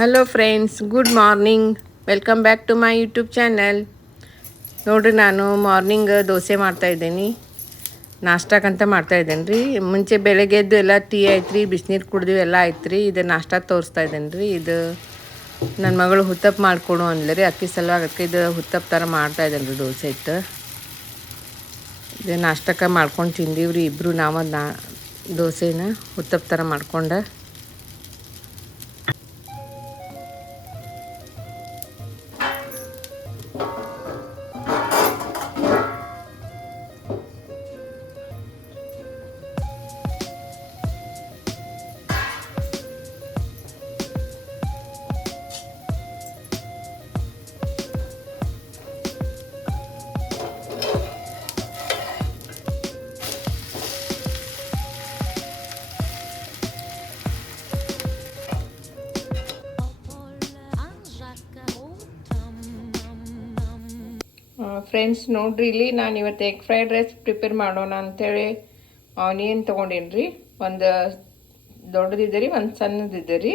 Hello friends good morning welcome back to my YouTube channel ನೋಡಿರಿ, ನಾನು morning dosa ಮಾಡ್ತಾಯಿದ್ದೀನಿ ನಾಷ್ಟಕ್ಕಂತ ಮಾಡ್ತಾಯಿದ್ದೇನೆ ರೀ. ಮುಂಚೆ ಬೆಳಗ್ಗೆ ಎದ್ದು ಎಲ್ಲ ಟೀ ಆಯ್ತು ರೀ ಬಿಸಿನೀರು ಕುಡ್ದು ಎಲ್ಲ ಆಯ್ತು ರೀ ಇದು ನಾಷ್ಟ ತೋರಿಸ್ತಾ ಇದ್ದೇನೆ ರೀ. ಇದು ನನ್ನ ಮಗಳು ಹುತ್ತಪ್ಪ ಮಾಡಿಕೊಡು ಅಂದ್ಲರಿ ಅಕ್ಕಿ ಸಲುವಾಗಿ ಇದು ಹುತ್ತಪ್ಪ ಥರ ಮಾಡ್ತಾಯಿದ್ದೇನೆ ರೀ ದೋಸೆ ಇಟ್ಟು. ಇದು ನಾಷ್ಟಕ್ಕೆ ಮಾಡ್ಕೊಂಡು ತಿಂದೀವಿ ರೀ ಇಬ್ಬರು ನಾವು ನಾ ದೋಸೆನ ಹುತ್ತಪ್ಪ ಥರ ಮಾಡ್ಕೊಂಡು. ಫ್ರೆಂಡ್ಸ್ ನೋಡ್ರಿ, ಇಲ್ಲಿ ನಾನು ಇವತ್ತು ಎಗ್ ಫ್ರೈಡ್ ರೈಸ್ ಪ್ರಿಪೇರ್ ಮಾಡೋಣ ಅಂಥೇಳಿ ಆನಿಯನ್ ತೊಗೊಂಡೇನಿ ರೀ ಒಂದು ದೊಡ್ಡದಿದೆ ರೀ, ಒಂದು ಸಣ್ಣದಿದೆ ರೀ.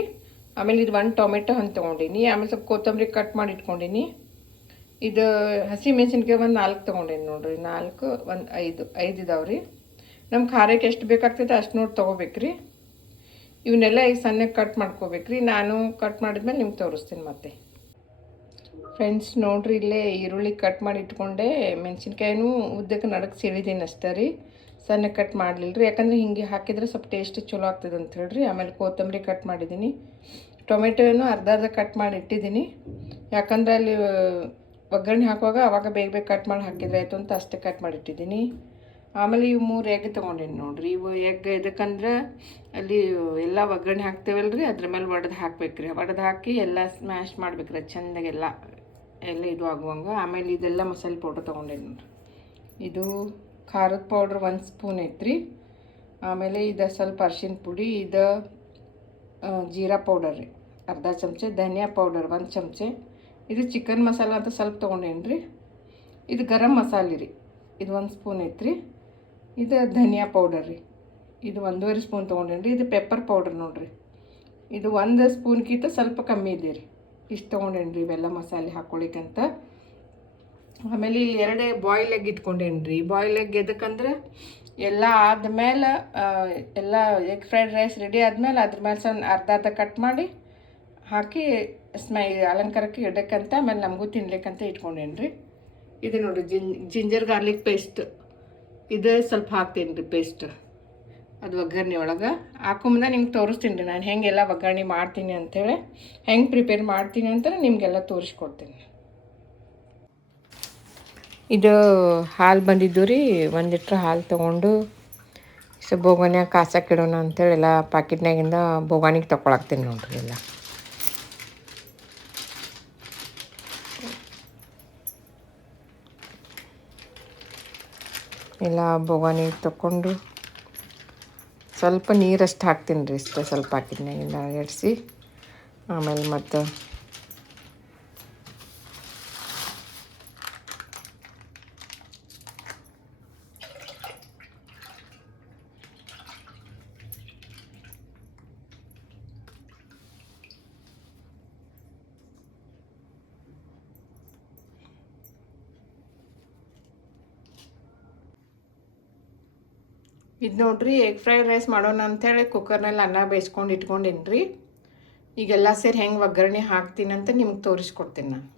ಆಮೇಲೆ ಇದು ಒಂದು ಟೊಮೆಟೊ ಹಣ್ಣು ತೊಗೊಂಡೀನಿ. ಆಮೇಲೆ ಸ್ವಲ್ಪ ಕೊತ್ತಂಬರಿ ಕಟ್ ಮಾಡಿ ಇಟ್ಕೊಂಡೀನಿ. ಇದು ಹಸಿ ಮೆಣಸಿನ್ಕಾಯಿ ಒಂದು ನಾಲ್ಕು ತೊಗೊಂಡೇನಿ ನೋಡಿರಿ. ನಾಲ್ಕು, ಒಂದು ಐದು ಐದು ಇದಾವೆ ರೀ. ನಮ್ಮ ಖಾರಕ್ಕೆ ಎಷ್ಟು ಬೇಕಾಗ್ತೈತೆ ಅಷ್ಟು ನೋಡಿ ತೊಗೋಬೇಕ್ರಿ ಇವನ್ನೆಲ್ಲ ಈಗ ಸಣ್ಣಗೆ ಕಟ್ ಮಾಡ್ಕೋಬೇಕ್ರಿ ನಾನು ಕಟ್ ಮಾಡಿದ್ಮೇಲೆ ನಿಮ್ಗೆ ತೋರಿಸ್ತೀನಿ ಮತ್ತೆ. ಫ್ರೆಂಡ್ಸ್ ನೋಡ್ರಿ, ಇಲ್ಲೇ ಈರುಳ್ಳಿ ಕಟ್ ಮಾಡಿ ಇಟ್ಕೊಂಡೆ. ಮೆಣಸಿನ್ಕಾಯಿನೂ ಉದ್ದಕ್ಕೆ ನಡಕ್ಕೆ ಸಿಳಿದೀನಿ ಅಷ್ಟೇ ರೀ. ಸಣ್ಣ ಕಟ್ ಮಾಡಲಿಲ್ಲ ರೀ ಯಾಕಂದ್ರೆ ಹಿಂಗೆ ಹಾಕಿದ್ರೆ ಸ್ವಲ್ಪ ಟೇಸ್ಟ್ ಚಲೋ ಆಗ್ತದೆ ಅಂತ ಹೇಳ್ರಿ. ಆಮೇಲೆ ಕೊತ್ತಂಬರಿ ಕಟ್ ಮಾಡಿದ್ದೀನಿ ಟೊಮೆಟೊನು ಅರ್ಧ ಅರ್ಧ ಕಟ್ ಮಾಡಿ ಇಟ್ಟಿದ್ದೀನಿ ಯಾಕಂದ್ರೆ ಅಲ್ಲಿ ಒಗ್ಗರಣೆ ಹಾಕುವಾಗ ಅವಾಗ ಬೇಗ ಬೇಗ ಕಟ್ ಮಾಡಿ ಹಾಕಿದ್ರೆ ಆಯಿತು ಅಂತ ಅಷ್ಟೇ ಕಟ್ ಮಾಡಿ ಇಟ್ಟಿದ್ದೀನಿ ಆಮೇಲೆ ಇವು ಮೂರು ಎಗ್ ತೊಗೊಂಡೀನಿ ನೋಡಿರಿ. ಇವು ಎಗ್ ಎದಕ್ಕಂದ್ರೆ ಅಲ್ಲಿ ಎಲ್ಲ ಒಗ್ಗರಣೆ ಹಾಕ್ತೇವಲ್ಲ ರೀ ಅದ್ರ ಮೇಲೆ ಒಡೆದು ಹಾಕ್ಬೇಕ್ರಿ. ಒಡೆದು ಹಾಕಿ ಎಲ್ಲ ಸ್ಮ್ಯಾಶ್ ಮಾಡ್ಬೇಕ್ರಿ. ಚೆಂದಾಗೆಲ್ಲ ಎಲ್ಲ ಇದು ಆಗುವಂಗೆ. ಆಮೇಲೆ ಇದೆಲ್ಲ ಮಸಾಲೆ ಪೌಡ್ರ್ ತೊಗೊಂಡೇನಿ ನೋಡ್ರಿ ಇದು ಖಾರದ ಪೌಡ್ರ್ ಒಂದು ಸ್ಪೂನ್ ಐತ್ರಿ. ಆಮೇಲೆ ಇದು ಸ್ವಲ್ಪ ಅರ್ಶಿನ ಪುಡಿ, ಇದು ಜೀರಾ ಪೌಡರ್ ರೀ. ಅರ್ಧ ಚಮಚೆ, ಧನಿಯಾ ಪೌಡರ್ ಒಂದು ಚಮಚೆ. ಇದು ಚಿಕನ್ ಮಸಾಲ ಅಂತ ಸ್ವಲ್ಪ ತೊಗೊಂಡೇನಿ ರೀ. ಇದು ಗರಂ ಮಸಾಲೆ ರೀ. ಇದು ಒಂದು ಸ್ಪೂನ್ ಐತ್ರಿ. ಇದು ಧನಿಯಾ ಪೌಡರ್ ರೀ. ಇದು ಒಂದೂವರೆ ಸ್ಪೂನ್ ತೊಗೊಂಡೇನಿ ರೀ. ಇದು ಪೆಪ್ಪರ್ ಪೌಡರ್ ನೋಡಿರಿ. ಇದು ಒಂದು ಸ್ಪೂನ್ಗಿಂತ ಸ್ವಲ್ಪ ಕಮ್ಮಿ ಇದೆ ರೀ. ಇಷ್ಟು ತೊಗೊಂಡೇನ್ರಿ ಇವೆಲ್ಲ ಮಸಾಲೆ ಹಾಕ್ಕೊಳಿಕ್ಕಂತ ಆಮೇಲೆ ಇಲ್ಲಿ ಎರಡೇ ಬಾಯ್ಲ್ ಎಗ್ ಇಟ್ಕೊಂಡೇನ್ರಿ. ಬಾಯ್ಲ್ ಎಗ್ ಎದಕ್ಕಂದ್ರೆ ಎಲ್ಲ ಆದಮೇಲೆ ಎಲ್ಲ ಎಗ್ ಫ್ರೈಡ್ ರೈಸ್ ರೆಡಿ ಆದಮೇಲೆ ಅದ್ರ ಮೇಲೆ ಸಣ್ಣ ಅರ್ಧ ಅರ್ಧ ಕಟ್ ಮಾಡಿ ಹಾಕಿ ಸ್ಮೈ ಅಲಂಕಾರಕ್ಕೆ ಇಡಕ್ಕಂತ ಆಮೇಲೆ ನಮಗೂ ತಿನ್ಲಿಕ್ಕಂತ ಇಟ್ಕೊಂಡೇನ್ರಿ. ಇದು ನೋಡಿರಿ ಜಿಂಜರ್ ಗಾರ್ಲಿಕ್ ಪೇಸ್ಟ್. ಇದು ಸ್ವಲ್ಪ ಹಾಕ್ತೀನಿ ರೀ ಪೇಸ್ಟ್. ಅದು ಒಗ್ಗರಣೆ ಒಳಗೆ. ಹಾಕೊಂಬಂದ ನಿಮ್ಗೆ ತೋರಿಸ್ತೀನಿ ರೀ ನಾನು. ಹೆಂಗೆಲ್ಲ ಒಗ್ಗರಣೆ ಮಾಡ್ತೀನಿ ಅಂಥೇಳಿ ಹೆಂಗೆ ಪ್ರಿಪೇರ್ ಮಾಡ್ತೀನಿ ಅಂತ ನಿಮಗೆಲ್ಲ ತೋರಿಸ್ಕೊಡ್ತೀನಿ. ಇದು ಹಾಲು ಬಂದಿದ್ದು ರೀ. ಒಂದು ಲೀಟ್ರ್ ಹಾಲು ತೊಗೊಂಡು ಸೊ ಬೋಗನ್ಯಾಗ ಕಾಸಕ್ಕೆ ಇಡೋಣ ಅಂತೇಳಿ ಎಲ್ಲ ಪಾಕಿಟ್ನಾಗಿಂದ ಬೋಗಾನಿಗೆ ತೊಗೊಳಕ್ತೀನಿ ನೋಡ್ರಿ ಎಲ್ಲ. ಎಲ್ಲ ಬೋಗಾನಿಗೆ ತಗೊಂಡು ಸ್ವಲ್ಪ ನೀರಷ್ಟು ಹಾಕ್ತೀನಿ ರೀ ಇಷ್ಟೇ ಸ್ವಲ್ಪ ಹಾಕಿದ್ನಾಗಿಂದ ಎಡಿಸಿ ಆಮೇಲೆ ಮತ್ತು ಇದು ನೋಡ್ರಿ ಎಗ್ ಫ್ರೈಡ್ ರೈಸ್ ಮಾಡೋಣ ಅಂಥೇಳಿ ಕುಕ್ಕರ್ನಲ್ಲಿ ಅನ್ನ ಬೇಯಿಸ್ಕೊಂಡು ಇಟ್ಕೊಂಡಿನಿ ರೀ ಈಗೆಲ್ಲ ಸೇರಿ ಹೆಂಗೆ ಒಗ್ಗರಣೆ ಹಾಕ್ತೀನಿ ಅಂತ ನಿಮ್ಗೆ ತೋರಿಸ್ಕೊಡ್ತೀನಿ ನಾನು.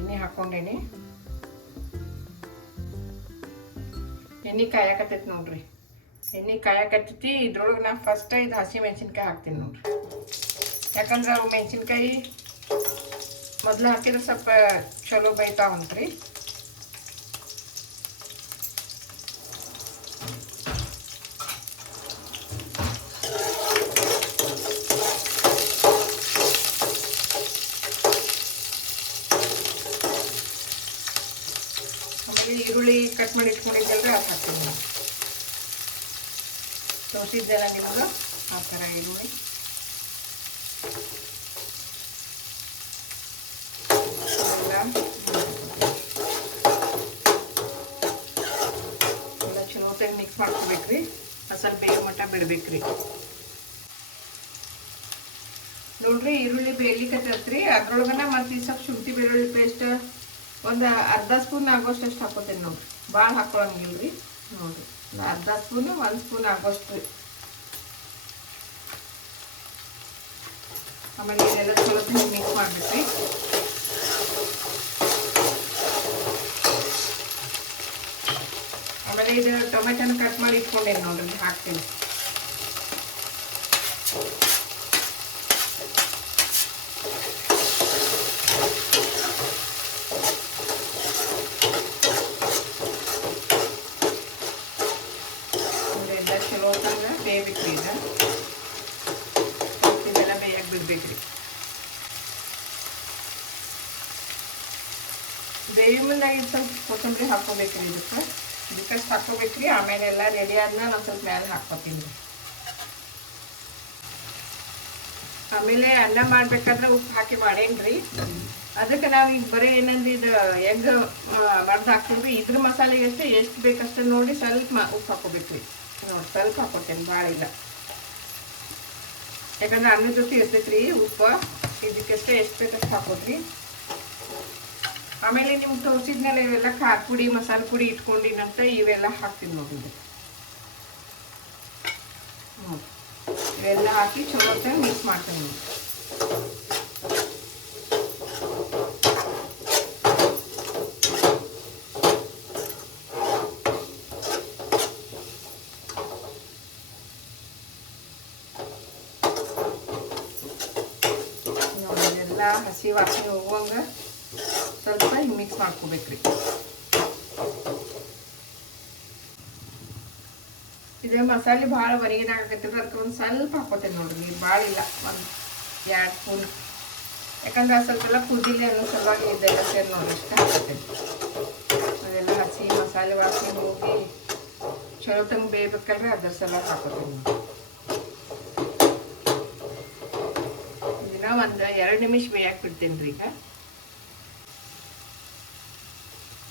ಎಣ್ಣೆ ಹಾಕೊಂಡೇನಿ ಎಣ್ಣೆ ಕಾಯಕತ್ತೈತಿ ನೋಡ್ರಿ. ಎಣ್ಣೆ ಕಾಯಕತ್ತೈತಿ ಇದ್ರೊಳಗೆ ನಾ ಫಸ್ಟ್ ಇದು ಹಸಿ ಮೆಣಸಿನ್ಕಾಯಿ ಹಾಕ್ತೀನಿ ನೋಡ್ರಿ. ಯಾಕಂದ್ರೆ ಅವು ಮೆಣಸಿನ್ಕಾಯಿ ಮೊದಲು ಹಾಕಿದ್ರೆ ಸ್ವಲ್ಪ ಚಲೋ ಬೈತಾವಂತ್ರಿ. ಆಮೇಲೆ ಈರುಳ್ಳಿ ಕಟ್ ಮಾಡಿ ಇಟ್ಕೊಂಡಿದ್ದಲ್ರಿ ಅದು ಹಾಕ್ತೀನಿ. ತೋರಿಸಿದ್ದೆಲ್ಲ ನಿಮಗೆ? ಆ ಥರ ಇರುವೆ ಎಲ್ಲ ಚಲೋ ಹೊತ್ತಾಗಿ ಮಿಕ್ಸ್ ಮಾಡ್ಕೋಬೇಕ್ರಿ. ಸ್ವಲ್ಪ ಬೇಗ ಮಟ್ಟ ಬಿಡ್ಬೇಕ್ರಿ. ನೋಡ್ರಿ ಈರುಳ್ಳಿ ಬೇಯ್ಲಿಕ್ಕತ್ತೈತ್ರಿ ಅದ್ರೊಳಗನ ಮತ್ತೆ ಈ ಸ್ವಲ್ಪ ಶುಂಠಿ ಬೆಳ್ಳುಳ್ಳಿ ಪೇಸ್ಟ್ ಒಂದು ಅರ್ಧ ಸ್ಪೂನ್ ಆಗೋಷ್ಟು ಅಷ್ಟು ಹಾಕೋತೇನೆ ನೋಡ್ರಿ. ಭಾಳ ಹಾಕೊಳಂಗಿಲ್ರಿ. ನೋಡ್ರಿ. ಒಂದು ಅರ್ಧ ಸ್ಪೂನು, ಒಂದು ಸ್ಪೂನ್ ಆಗೋಷ್ಟು. ಆಮೇಲೆ ಇದೆಲ್ಲ ಚಲೋ ಮಿಕ್ಸ್ ಮಾಡ್ಬೇಕ್ರಿ ಆಮೇಲೆ ಇದು ಟೊಮೆಟೊನ ಕಟ್ ಮಾಡಿ ಇಟ್ಕೊಂಡೇನು ನೋಡ್ರಿ, ಹಾಕ್ತೀನಿ ಇದೆಲ್ಲ ಚಲೋ ಹೊತ್ತಂಗ ಬೇಯಬೇಕ್ರಿ ಇದು ಇದೆಲ್ಲ ಬೇಯಕ್ಕೆ ಬಿಡ್ಬೇಕ್ರಿ ಬೇವಿ ಮುಂದಾಗಿ ಸ್ವಲ್ಪ ಹಾಕೋಬೇಕ್ರಿ ಇದಕ್ಕೆ. ಇದಕ್ಕಷ್ಟು ಹಾಕೋಬೇಕ್ರಿ ಆಮೇಲೆ ಎಲ್ಲ ರೆಡಿ ಆದ್ಮೇಲೆ ನಾನು ಸ್ವಲ್ಪ ಮೇಲೆ ಹಾಕ್ಕೋತೀನಿ. ಆಮೇಲೆ ಅನ್ನ ಮಾಡ್ಬೇಕಾದ್ರೆ ಉಪ್ಪು ಹಾಕಿ ಮಾಡೇನ್ರಿ ಅದಕ್ಕೆ ನಾವು ಈಗ ಬರೀ ಏನಂದ್ರೆ ಇದು ಎಗ್ ಬರ್ದು ಹಾಕ್ತೀವಿ ಇದ್ರ ಮಸಾಲೆಗೆ ಅಷ್ಟೇ ಎಷ್ಟು ಬೇಕಷ್ಟು ನೋಡಿ ಸ್ವಲ್ಪ ಉಪ್ಪು ಹಾಕೋಬೇಕ್ರಿ ನೋಡಿ ಸ್ವಲ್ಪ ಹಾಕೋತೇನೆ ಭಾಳ ಇಲ್ಲ ಯಾಕಂದ್ರೆ ಅನ್ನದ ಜೊತೆ ಇರ್ತೈತ್ರಿ ಉಪ್ಪು. ಇದಕ್ಕಷ್ಟೇ ಎಷ್ಟು ಬೇಕಷ್ಟು ಹಾಕೋದ್ರಿ ಆಮೇಲೆ ನಿಮ್ಗೆ ತೋರಿಸಿದ್ಮೇಲೆ ಇವೆಲ್ಲ ಖಾರ ಪುಡಿ, ಮಸಾಲೆ ಪುಡಿ ಇಟ್ಕೊಂಡಿನಂತ ಇವೆಲ್ಲ ಹಾಕ್ತೀನಿ ನೋಡಿ ಇವೆಲ್ಲ ಹಾಕಿ ಚಲೋ ಮಿಕ್ಸ್ ಮಾಡ್ತೀನಿ ನೋಡಿ ನೋಡಿ ಇದೆಲ್ಲ ಹಸಿ ವಾಸನೆ ಹೋಗುವಂಗ ಸ್ವಲ್ಪ ಹಿಂಗೆ ಮಿಕ್ಸ್ ಮಾಡ್ಕೋಬೇಕ್ರಿ ಇದು ಮಸಾಲೆ ಭಾಳ ಹೊರಗಿನಾಗತ್ತಿಲ್ಲ ಅದಕ್ಕೆ ಒಂದು ಸ್ವಲ್ಪ ಹಾಕೋತೇನೆ ನೋಡಿರಿ, ನೀರು ಭಾಳ ಇಲ್ಲ, ಒಂದು ಎರಡು ಸ್ಪೂನ್. ಯಾಕಂದ್ರೆ ಸ್ವಲ್ಪೆಲ್ಲ ಕುದಿಲಿ ಅನ್ನೋ ಸಲುವಾಗಿ ಇದೆಲ್ಲ ಸೇರಿ ನೋಡಿ ಇಷ್ಟ ಹಾಕೋತೇನೆ ಅದೆಲ್ಲ ಹಸಿ ಮಸಾಲೆ ವಾಸನೆ ಹೋಗಿ ಚಲೋ ತಂಗ ಬೇಯಬೇಕಲ್ರಿ, ಅದ್ರ ಸಲ ಹಾಕೋತೇನೆ ದಿನ ಒಂದು ಎರಡು ನಿಮಿಷ ಬೇಯಕ್ಕೆ ಬಿಡ್ತೀನಿ ರೀ ಈಗ.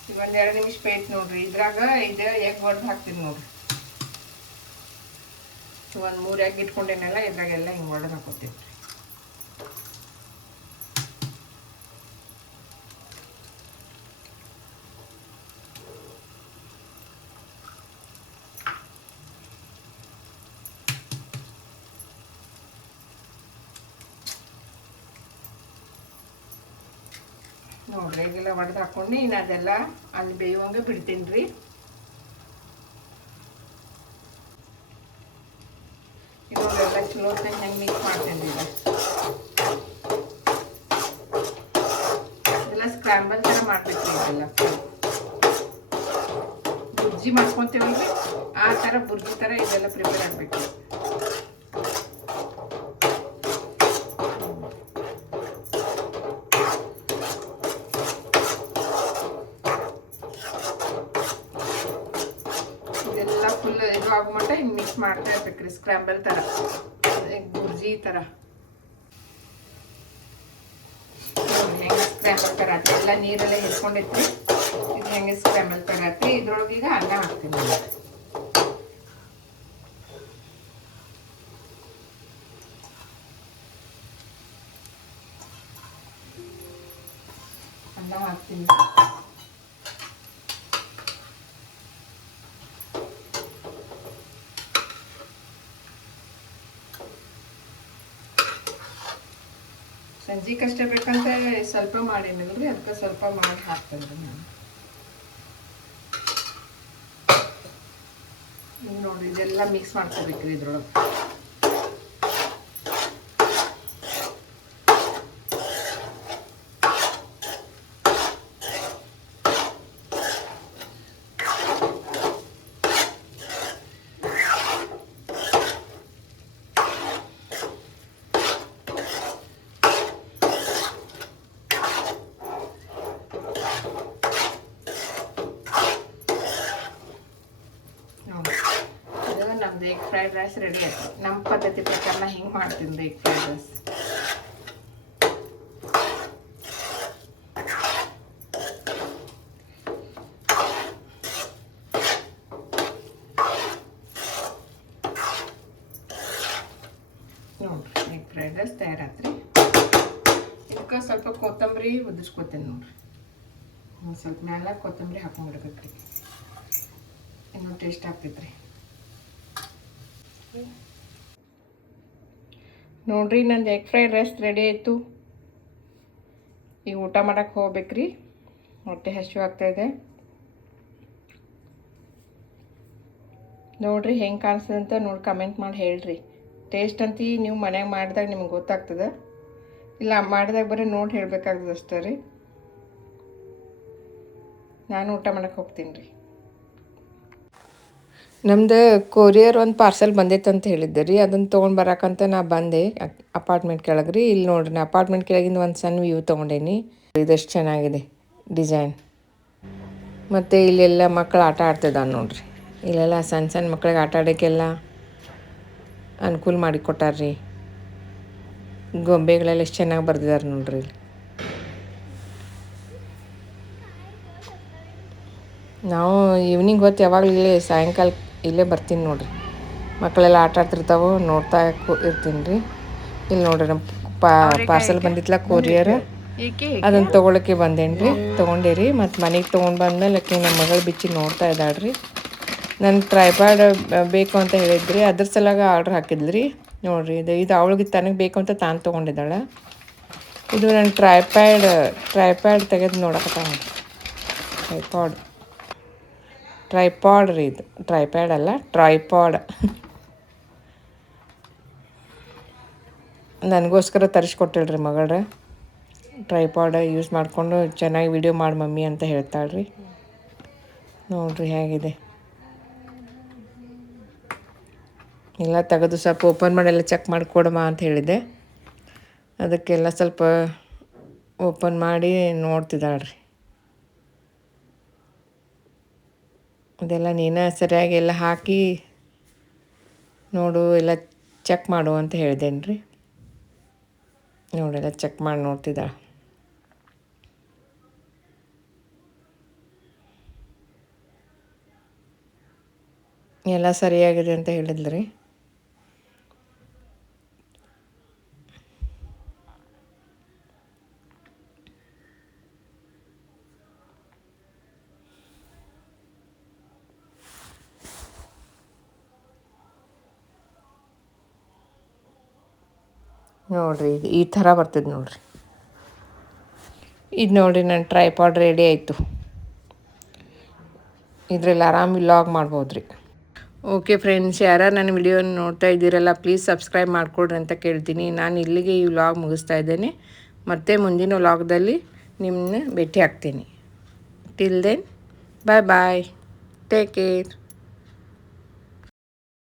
ಈಗ ಒಂದು ಎರಡು ನಿಮಿಷ ಬೇಯ್ತು ನೋಡ್ರಿ, ಇದ್ರಾಗ ಇದು ಎಗ್ ಹೊಡೆದು ಹಾಕ್ತೀನಿ ನೋಡ್ರಿ. ಒಂದು ಮೂರು ಎಗ್ ಇಟ್ಕೊಂಡೇನಲ್ಲ, ಇದ್ರಾಗೆಲ್ಲ ಹಿಂಗೆ ಒಡೆದು ಹಾಕೋತೀವಿ. ನೋಡ್ರಿ ಈಗೆಲ್ಲ ಒಡೆದು ಹಾಕೊಂಡು ಇನ್ನು ಅದೆಲ್ಲ ಅಲ್ಲಿ ಬೇಯುವಂಗೆ ಬಿಡ್ತೀನಿ ರೀ. ಚಲೋ ಹೆಂಗೆ ಮಿಕ್ಸ್ ಮಾಡ್ತೀನಿ ಇದೆಲ್ಲ ಸ್ಕ್ರಾಂಬಲ್ ಥರ ಮಾಡ್ಬೇಕು ಇದೆಲ್ಲ. ಬುರ್ಜಿ ಮಾಡ್ಕೊತೇವಲ್ರಿ ಆ ಥರ ಬುರ್ಜಿ ಥರ ಇದೆಲ್ಲ ಪ್ರಿಪೇರ್ ಆಗಬೇಕು. ಇದೆಲ್ಲ ಫುಲ್ ಇದು ಆಗೋ ಮಟ್ಟ ಹಿಂಗೆ ಮಿಕ್ಸ್ ಮಾಡ್ತಾ ಇರ್ಬೇಕ್ರಿ ಸ್ಕ್ರಾಂಬಲ್ ಥರ. ಥರ ಹೆಂಗೆ ಆತ್ರಿ ಎಲ್ಲ ನೀರೆಲ್ಲ ಹಿಡ್ಕೊಂಡೈತ್ರಿ ಇದು ಹೆಂಗೆ ಆತ್ರಿ ಇದ್ರೊಳಗೆ ಈಗ ಅನ್ನ ಹಾಕ್ತೀನಿ ನಾನು. ಅನ್ನ ಹಾಕ್ತೀನಿ ಸಂಜೆ ಕಷ್ಟ ಬೇಕಂತ ಸ್ವಲ್ಪ ಮಾಡೇನಿಲ್ರಿ ಅದಕ್ಕೆ ಸ್ವಲ್ಪ ಮಾಡಿ ಹಾಕ್ತೇನೆ ನಾನು. ನೋಡಿ ಇದೆಲ್ಲ ಮಿಕ್ಸ್ ಮಾಡ್ಕೋಬೇಕ್ರಿ ಇದ್ರೊಳಗೆ. ಫ್ರೈಡ್ ರೈಸ್ ರೆಡಿ ಆಯ್ತು. ನಮ್ಮ ಪದ್ಧತಿ ಪ್ರಕಾರ ನಾ ಹಿಂಗೆ ಮಾಡ್ತೀನಿ ರೀ ಫ್ರೈಡ್ ರೈಸ್ ನೋಡ್ರಿ ಈಗ ಫ್ರೈಡ್ ರೈಸ್ ತಯಾರಾತ್ರಿ. ಇದಕ್ಕೆ ಸ್ವಲ್ಪ ಕೊತ್ತಂಬರಿ ಉದಿಸ್ಕೊತೇನೆ ನೋಡ್ರಿ. ಒಂದು ಸ್ವಲ್ಪ ಮ್ಯಾಲ ಕೊತ್ತಂಬರಿ ಹಾಕೊಂಡ್ಬಿಡ್ಬೇಕು ರೀ ಇನ್ನೂ ಟೇಸ್ಟ್ ಆಗ್ತೈತ್ರಿ. ನೋಡ್ರಿ, ನಂದು ಎಗ್ ಫ್ರೈಡ್ ರೈಸ್ ರೆಡಿ ಆಯಿತು. ಈಗ ಊಟ ಮಾಡೋಕ್ಕೆ ಹೋಗ್ಬೇಕ್ರಿ. ಹೊಟ್ಟೆ ಹಸಿವು ಆಗ್ತಾಯಿದೆ ನೋಡ್ರಿ, ಹೆಂಗೆ ಕಾಣಿಸ್ತದೆ ಅಂತ ನೋಡಿ ಕಮೆಂಟ್ ಮಾಡಿ ಹೇಳ್ರಿ. ಟೇಸ್ಟ್ ಅಂತ ನೀವು ಮನ್ಯಾಗ ಮಾಡಿದಾಗ ನಿಮ್ಗೆ ಗೊತ್ತಾಗ್ತದೆ. ಇಲ್ಲ, ಮಾಡಿದಾಗ ಬರೀ ನೋಡಿ ಹೇಳ್ಬೇಕಾಗ್ತದೆ ಅಷ್ಟೇ ರೀ. ನಾನು ಊಟ ಮಾಡೋಕ್ಕೆ ಹೋಗ್ತೀನಿ ರೀ. ನಮ್ದು ಕೊರಿಯರ್ ಒಂದು ಪಾರ್ಸೆಲ್ ಬಂದೈತೆ ಅಂತ ಹೇಳಿದ್ದೆ ರೀ ಅದನ್ನು ತೊಗೊಂಡು ಬರಾಕಂತ ನಾ ಬಂದೆ. ಅಪಾರ್ಟ್ಮೆಂಟ್ ಕೆಳಗೆ ರೀ ಇಲ್ಲಿ ನೋಡ್ರಿ ನಾ ಅಪಾರ್ಟ್ಮೆಂಟ್ ಕೆಳಗಿಂದ ಒಂದು ಸಣ್ಣ ವ್ಯೂ ತೊಗೊಂಡೇನಿ. ಇದಷ್ಟು ಚೆನ್ನಾಗಿದೆ ಡಿಸೈನ್. ಮತ್ತು ಇಲ್ಲೆಲ್ಲ ಮಕ್ಕಳು ಆಟ ಆಡ್ತಿದ್ದಾವೆ ನೋಡ್ರಿ. ಇಲ್ಲೆಲ್ಲ ಸಣ್ಣ ಸಣ್ಣ ಮಕ್ಕಳಿಗೆ ಆಟ ಆಡೋಕ್ಕೆಲ್ಲ ಅನುಕೂಲ ಮಾಡಿಕೊಟ್ಟಾರ್ರಿ ಗೊಂಬೆಗಳೆಲ್ಲ ಎಷ್ಟು ಚೆನ್ನಾಗಿ ಬರ್ದಿದ್ದಾರೆ ನೋಡ್ರಿ ಇಲ್ಲಿ. ನಾವು ಈವ್ನಿಂಗ್ ಹೊತ್ತು ಯಾವಾಗಲೂ ಸಾಯಂಕಾಲ ಇಲ್ಲೇ ಬರ್ತೀನಿ ನೋಡಿರಿ. ಮಕ್ಕಳೆಲ್ಲ ಆಟ ಆಡ್ತಿರ್ತಾವೆ ನೋಡ್ತಾ ಇರ್ತೀನಿ ರೀ. ಇಲ್ಲಿ ನೋಡ್ರಿ ನಮ್ಮ ಪಾರ್ಸಲ್ ಬಂದಿತ್ತಲ್ಲ ಕೊರಿಯರ್ ಅದನ್ನು ತೊಗೊಳಕ್ಕೆ ಬಂದೇನು ರೀ? ತೊಗೊಂಡೆ ರೀ ಮತ್ತು ಮನೆಗೆ ತೊಗೊಂಡು ಬಂದ್ಮೇಲೆ ಅಕ್ಕಿ ನಮ್ಮ ಮಗಳು ಬಿಚ್ಚಿ ನೋಡ್ತಾ ಇದ್ದಾಳ್ರಿ ನನ್ನ ಟ್ರೈಪಾಡ್ ಬೇಕು ಅಂತ ಹೇಳಿದ್ರಿ. ಅದ್ರ ಸಲಾಗ ಆರ್ಡ್ರ್ ಹಾಕಿದ್ರಿ. ನೋಡಿರಿ ಇದು ಇದು ಅವಳಿಗೆ ತನಗೆ ಬೇಕು ಅಂತ ತಾನು ತೊಗೊಂಡಿದ್ದಾಳೆ. ಇದು ನನ್ನ ಟ್ರೈಪ್ಯಾಡ್ ಟ್ರೈಪ್ಯಾಡ್ ತೆಗೆದು ನೋಡಕತ್ತ ಟ್ರೈಪಾಡ್ ಟ್ರೈಪಾಡ್ ರೀ ಇದು. ಟ್ರೈಪ್ಯಾಡ್ ಅಲ್ಲ ಟ್ರೈಪಾಡ್ ನನಗೋಸ್ಕರ ತರಿಸ್ಕೊಟ್ಟಿಳ್ರಿ ಮಗಳ್ರೆ ಟ್ರೈಪಾಡ್ ಯೂಸ್ ಮಾಡಿಕೊಂಡು ಚೆನ್ನಾಗಿ ವಿಡಿಯೋ ಮಾಡಿ ಮಮ್ಮಿ ಅಂತ ಹೇಳ್ತಾಳ್ರಿ. ನೋಡ್ರಿ ಹೇಗಿದೆ. ಎಲ್ಲ ತೆಗೆದು ಸ್ವಲ್ಪ ಓಪನ್ ಮಾಡಿ ಎಲ್ಲ ಚೆಕ್ ಮಾಡಿ ಕೊಡಮ್ಮ ಅಂತ ಹೇಳಿದೆ. ಅದಕ್ಕೆಲ್ಲ ಸ್ವಲ್ಪ ಓಪನ್ ಮಾಡಿ ನೋಡ್ತಿದ್ದಾಳ್ರಿ. ಅದೆಲ್ಲ ನೀನು ಸರಿಯಾಗಿ ಎಲ್ಲ ಹಾಕಿ ನೋಡು, ಎಲ್ಲ ಚೆಕ್ ಮಾಡು ಅಂತ ಹೇಳ್ದೇನು ರೀ ನೋಡೆಲ್ಲ ಚೆಕ್ ಮಾಡಿ ನೋಡ್ತಿದ್ದಾಳೆ. ಎಲ್ಲ ಸರಿಯಾಗಿದೆ ಅಂತ ಹೇಳಿದ್ರಿ ನೋಡಿರಿ, ಈ ಥರ ಬರ್ತದೆ ನೋಡಿರಿ. ಇದು ನೋಡಿರಿ ನನ್ನ ಟ್ರೈಪಾಡ್ ರೆಡಿ ಆಯಿತು. ಇದರಲ್ಲಿ ಆರಾಮ್ ಲಾಗ್ ಮಾಡ್ಬೋದು ರೀ ಓಕೆ ಫ್ರೆಂಡ್ಸ್ ಯಾರು ನನ್ನ ವಿಡಿಯೋನ ನೋಡ್ತಾ ಇದ್ದೀರಲ್ಲ ಪ್ಲೀಸ್ ಸಬ್ಸ್ಕ್ರೈಬ್ ಮಾಡಿಕೊಡ್ರಿ ಅಂತ ಕೇಳ್ತೀನಿ. ನಾನು ಇಲ್ಲಿಗೆ ಈ ವ್ಲಾಗ್ ಮುಗಿಸ್ತಾ ಇದ್ದೇನೆ. ಮತ್ತೆ ಮುಂದಿನ ವ್ಲಾಗ್ದಲ್ಲಿ ನಿಮ್ಮನ್ನ ಭೇಟಿ ಆಗ್ತೀನಿ. Till then bye bye take care